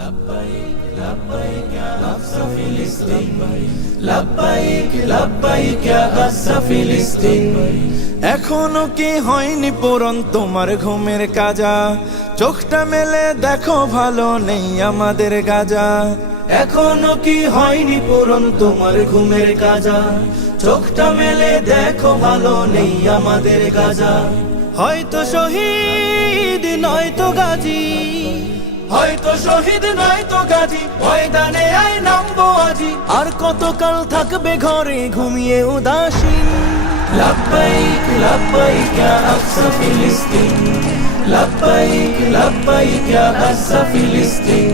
لبيك لبيك يا أقصى فلسطين لبيك لبيك يا أقصى فلسطين এখনো কি হয়নি পূরণ তোমার ঘুমের কাজা চোখটা মেলে দেখো ভালো নেই আমাদের গাজা এখনো কি হয়নি পূরণ তোমার ঘুমের কাজা চোখটা মেলে দেখো ভালো নেই আমাদের গাজা হয়তো শহীদ নয়তো গাজী হয়তো শহীদ নয় তো গাজী ময়দানে আয় নামবো আজি আর কতকাল থাকবে ঘরে ঘুমিয়ে উদাসীন لبيك لبيك يا أقصى فلسطين لبيك لبيك يا أقصى فلسطين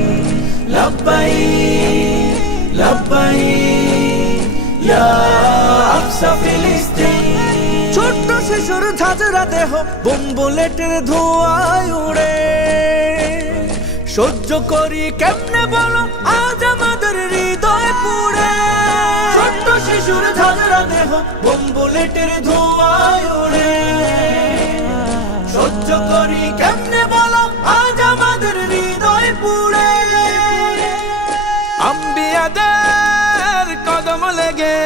لبيك لبيك يا أقصى فلسطين ছোট্ট শিশুর ঝাঁঝরা দেহ বোম বুলেটের ধোঁয়ায় উড়ে সহ্য করি কেমনে বলো? আজ আমাদের হৃদয় পুড়ে। ছোট্ট শিশুর ঝাঁঝরা দেহ বোম বুলেটের ধোঁয়ায় উড়ে সহ্য করি কেমনে বলো? আজ আমাদের হৃদয় পুড়ে। আম্বিয়াদের কদম লেগে।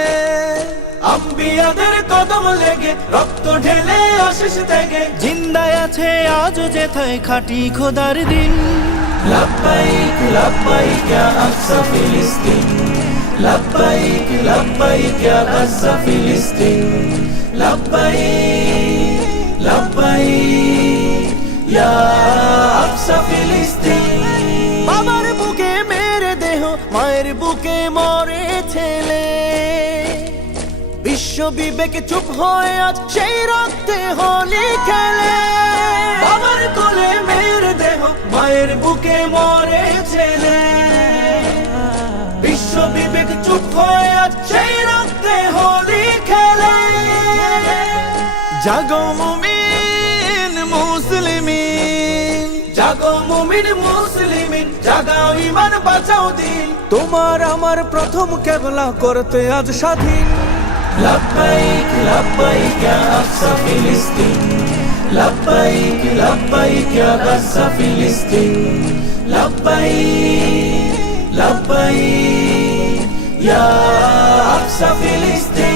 আম্বিয়াদের কদম লেগে রক্ত ঢেলে অশেষ থেকে জিন্দায় আছে আজ যেথায় খাটি খোদার দিন। लब्बैक लब्बैक या अक्स फिलिस्तीन। लब्बैक लब्बैक या अक्स फिलिस्तीन। लब्बैक लब्बैक या अक्स फिलिस्तीन। বাবার বুকে মেরে দেহ মায়ের বুকে মরে ছেলে বিশ্ব বিবেকে চুপ হয়ে আজ সেই রক্তে হোলি খেলে বাবার বুকের বুকে মরেছে বিশ্ব বিবেক চুপ হয়ে আছে রক্তে হোলি খেলে। জাগো মুমিন, মুসলিমিন। জাগো মুমিন, মুসলিমিন, জাগাও ইমান বাঁচাও দিন। তোমার আমার প্রথম কেবলা করতে আজ স্বাধীন। লাভবাইক লাভবাইক আফসা ফিলিস্তিন। لبيك لبيك يا أقصى فلسطين لبيك لبيك يا أقصى فلسطين